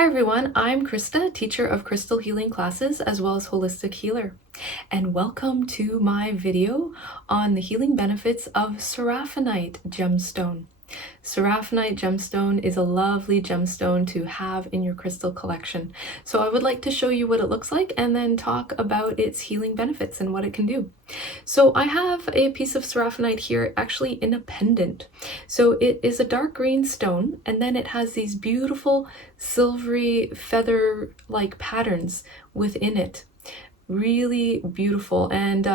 Hi everyone, I'm Christa, teacher of crystal healing classes as well as holistic healer. And welcome to my video on the healing benefits of Seraphinite gemstone. Seraphinite gemstone is a lovely gemstone to have in your crystal collection. So I would like to show you what it looks like and then talk about its healing benefits and what it can do. So I have a piece of Seraphinite here, actually in a pendant. So it is a dark green stone, and then it has these beautiful silvery feather-like patterns within it. Really beautiful, and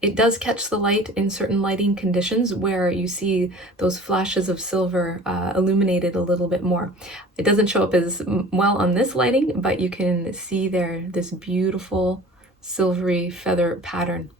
it does catch the light in certain lighting conditions where you see those flashes of silver illuminated a little bit more. It doesn't show up as well on this lighting, but you can see there this beautiful silvery feather pattern.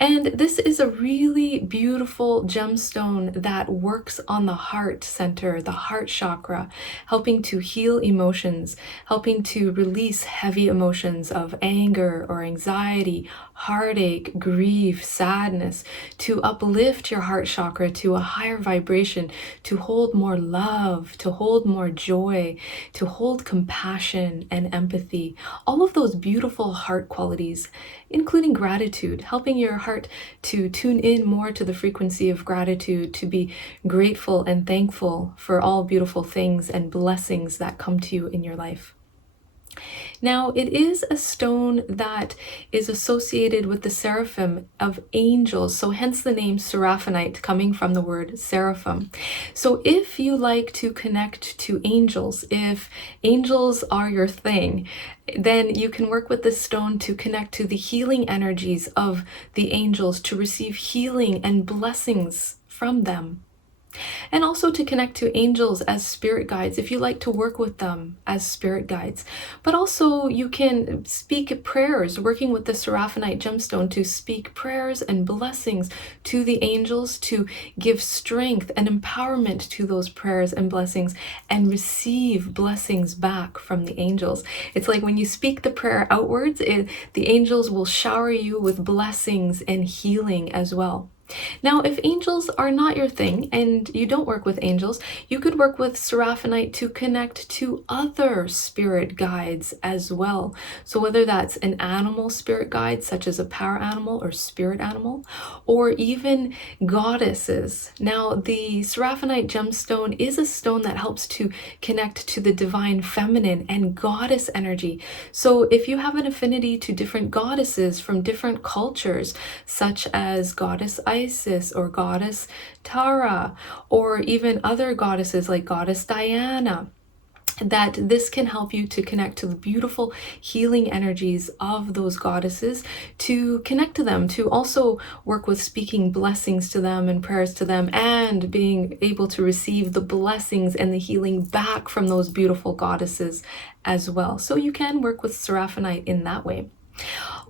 And this is a really beautiful gemstone that works on the heart center, the heart chakra, helping to heal emotions, helping to release heavy emotions of anger or anxiety, heartache, grief, sadness, to uplift your heart chakra to a higher vibration, to hold more love, to hold more joy, to hold compassion and empathy, all of those beautiful heart qualities, including gratitude, helping your heart to tune in more to the frequency of gratitude, to be grateful and thankful for all beautiful things and blessings that come to you in your life. Now, it is a stone that is associated with the seraphim of angels, so hence the name Seraphinite, coming from the word seraphim. So if you like to connect to angels, if angels are your thing, then you can work with this stone to connect to the healing energies of the angels, to receive healing and blessings from them. And also to connect to angels as spirit guides, if you like to work with them as spirit guides. But also you can speak prayers, working with the Seraphinite gemstone, to speak prayers and blessings to the angels, to give strength and empowerment to those prayers and blessings, and receive blessings back from the angels. It's like when you speak the prayer outwards, the angels will shower you with blessings and healing as well. Now, if angels are not your thing and you don't work with angels, you could work with Seraphinite to connect to other spirit guides as well. So whether that's an animal spirit guide, such as a power animal or spirit animal, or even goddesses. Now, the Seraphinite gemstone is a stone that helps to connect to the divine feminine and goddess energy. So if you have an affinity to different goddesses from different cultures, such as goddess Isis or goddess Tara, or even other goddesses like goddess Diana, that this can help you to connect to the beautiful healing energies of those goddesses, to connect to them, to also work with speaking blessings to them and prayers to them, and being able to receive the blessings and the healing back from those beautiful goddesses as well. So you can work with Seraphinite in that way.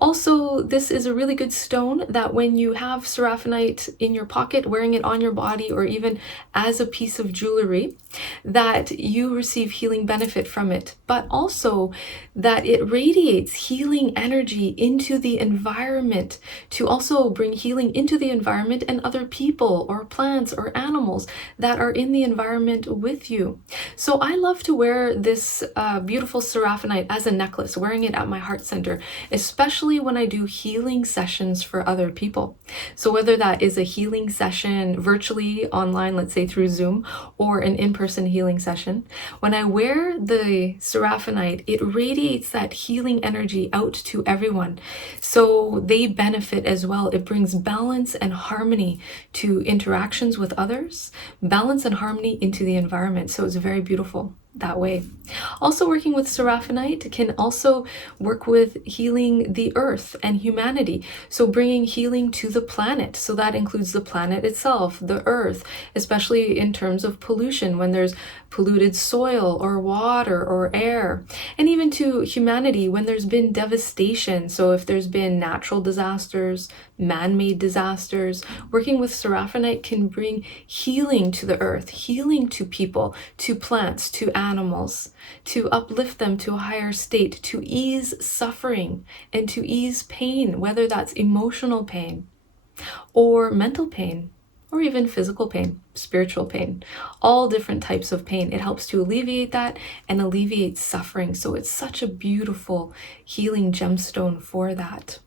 Also, this is a really good stone that when you have Seraphinite in your pocket, wearing it on your body, or even as a piece of jewelry, that you receive healing benefit from it, but also that it radiates healing energy into the environment, to also bring healing into the environment and other people or plants or animals that are in the environment with you. So I love to wear this beautiful Seraphinite as a necklace, wearing it at my heart center, especially when I do healing sessions for other people. So whether that is a healing session virtually online, let's say through Zoom, or an in-person healing session, when I wear the Seraphinite, it radiates that healing energy out to everyone. So they benefit as well. It brings balance and harmony to interactions with others, balance and harmony into the environment. So it's very beautiful that way. Also, working with Seraphinite can also work with healing the earth and humanity. So bringing healing to the planet. So that includes the planet itself, the earth, especially in terms of pollution, when there's polluted soil or water or air, and even to humanity when there's been devastation. So if there's been natural disasters, man-made disasters, working with Seraphinite can bring healing to the earth, healing to people, to plants, to animals, to uplift them to a higher state, to ease suffering and to ease pain, whether that's emotional pain or mental pain or even physical pain, spiritual pain, all different types of pain. It helps to alleviate that and alleviate suffering. So it's such a beautiful healing gemstone for that.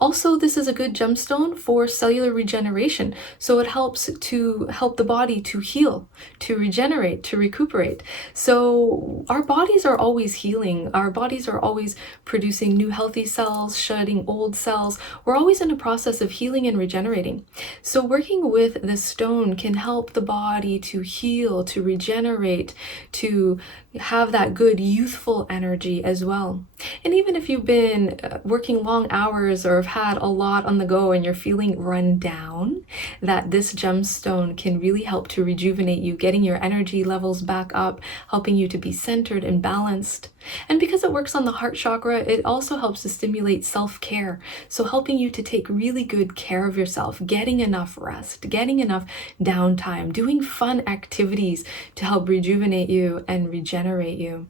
Also, this is a good gemstone for cellular regeneration. So it helps the body to heal, to regenerate, to recuperate. So our bodies are always healing. Our bodies are always producing new healthy cells, shedding old cells. We're always in a process of healing and regenerating. So working with this stone can help the body to heal, to regenerate, to have that good youthful energy as well. And even if you've been working long hours or have had a lot on the go and you're feeling run down, that this gemstone can really help to rejuvenate you, getting your energy levels back up, helping you to be centered and balanced. And because it works on the heart chakra, it also helps to stimulate self-care. So helping you to take really good care of yourself, getting enough rest, getting enough downtime, doing fun activities to help rejuvenate you and regenerate you.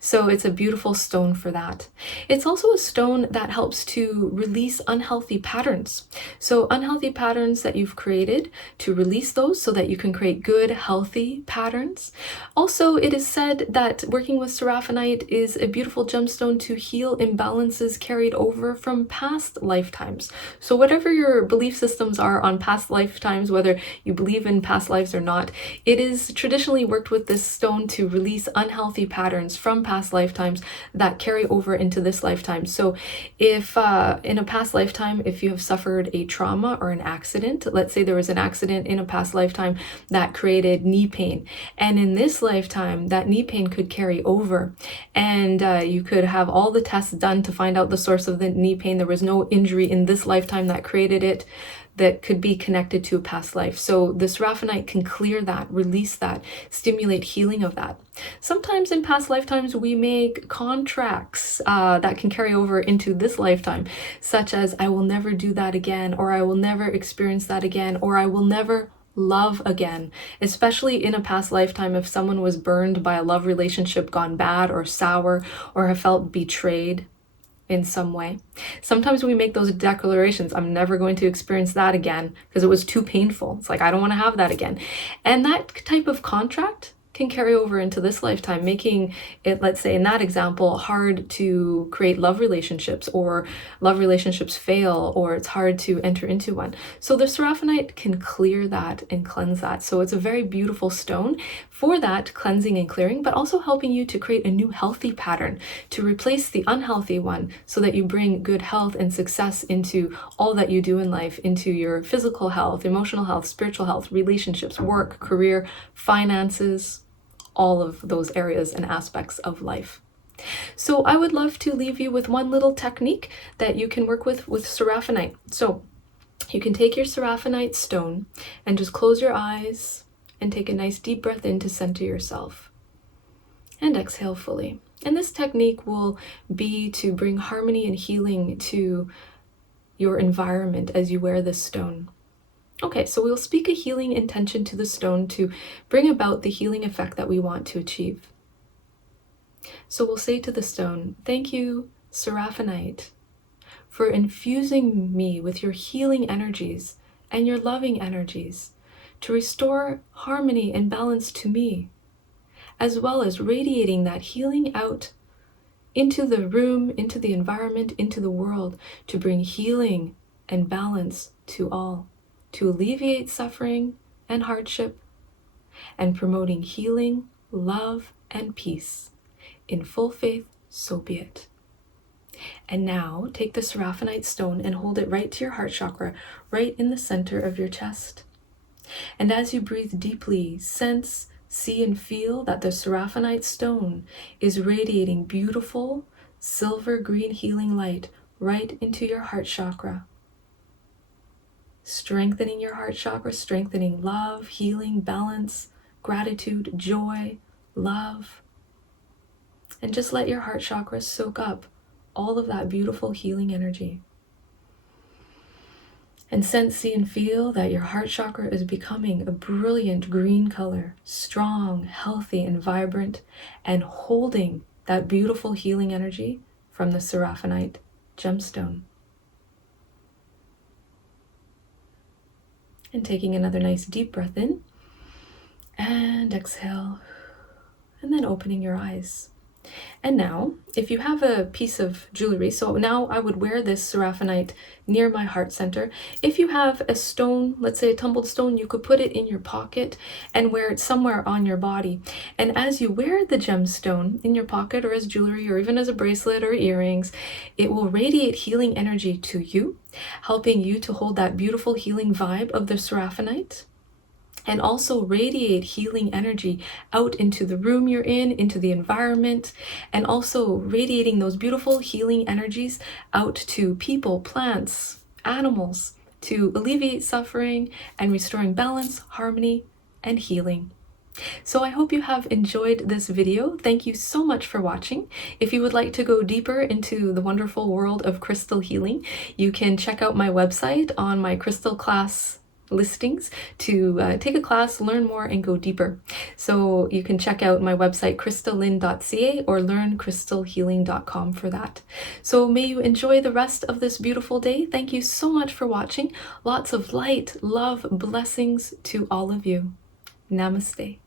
So it's a beautiful stone for that. It's also a stone that helps to release unhealthy patterns. So unhealthy patterns that you've created, to release those so that you can create good, healthy patterns. Also, it is said that working with Seraphinite is a beautiful gemstone to heal imbalances carried over from past lifetimes. So whatever your belief systems are on past lifetimes, whether you believe in past lives or not, it is traditionally worked with this stone to release unhealthy patterns from past lifetimes that carry over into this lifetime. So if in a past lifetime, if you have suffered a trauma or an accident, let's say there was an accident in a past lifetime that created knee pain, and in this lifetime that knee pain could carry over, and you could have all the tests done to find out the source of the knee pain. There was no injury in this lifetime that created it, that could be connected to a past life. So the Seraphinite can clear that, release that, stimulate healing of that. Sometimes in past lifetimes we make contracts that can carry over into this lifetime, such as I will never do that again, or I will never experience that again, or I will never love again. Especially in a past lifetime, if someone was burned by a love relationship gone bad or sour, or have felt betrayed in some way. Sometimes we make those declarations, I'm never going to experience that again because it was too painful. It's like, I don't want to have that again. And that type of contract can carry over into this lifetime, making it, let's say in that example, hard to create love relationships, or love relationships fail, or it's hard to enter into one. So the Seraphinite can clear that and cleanse that. So it's a very beautiful stone for that cleansing and clearing, but also helping you to create a new healthy pattern, to replace the unhealthy one, so that you bring good health and success into all that you do in life, into your physical health, emotional health, spiritual health, relationships, work, career, finances, all of those areas and aspects of life. So I would love to leave you with one little technique that you can work with Seraphinite. So you can take your Seraphinite stone and just close your eyes and take a nice deep breath in to center yourself. And exhale fully. And this technique will be to bring harmony and healing to your environment as you wear this stone. Okay, so we'll speak a healing intention to the stone to bring about the healing effect that we want to achieve. So we'll say to the stone, thank you, Seraphinite, for infusing me with your healing energies and your loving energies to restore harmony and balance to me, as well as radiating that healing out into the room, into the environment, into the world, to bring healing and balance to all, to alleviate suffering and hardship, and promoting healing, love, and peace. In full faith, so be it. And now take the Seraphinite stone and hold it right to your heart chakra, right in the center of your chest. And as you breathe deeply, sense, see, and feel that the Seraphinite stone is radiating beautiful silver green healing light right into your heart chakra. Strengthening your heart chakra, strengthening love, healing, balance, gratitude, joy, love. And just let your heart chakra soak up all of that beautiful healing energy. And sense, see, and feel that your heart chakra is becoming a brilliant green color, strong, healthy, and vibrant, and holding that beautiful healing energy from the Seraphinite gemstone. And taking another nice deep breath in and exhale, and then opening your eyes. And now, if you have a piece of jewelry, so now I would wear this seraphinite near my heart center. If you have a stone, let's say a tumbled stone, you could put it in your pocket and wear it somewhere on your body. And as you wear the gemstone in your pocket or as jewelry or even as a bracelet or earrings, it will radiate healing energy to you, helping you to hold that beautiful healing vibe of the seraphinite, and also radiate healing energy out into the room you're in, into the environment, and also radiating those beautiful healing energies out to people, plants, animals, to alleviate suffering and restoring balance, harmony, and healing. So I hope you have enjoyed this video. Thank you so much for watching. If you would like to go deeper into the wonderful world of crystal healing, you can check out my website on my crystal class listings to take a class, learn more, and go deeper. So you can check out my website crystallyn.ca or learncrystalhealing.com for that. So may you enjoy the rest of this beautiful day. Thank you so much for watching. Lots of light, love, blessings to all of you. Namaste.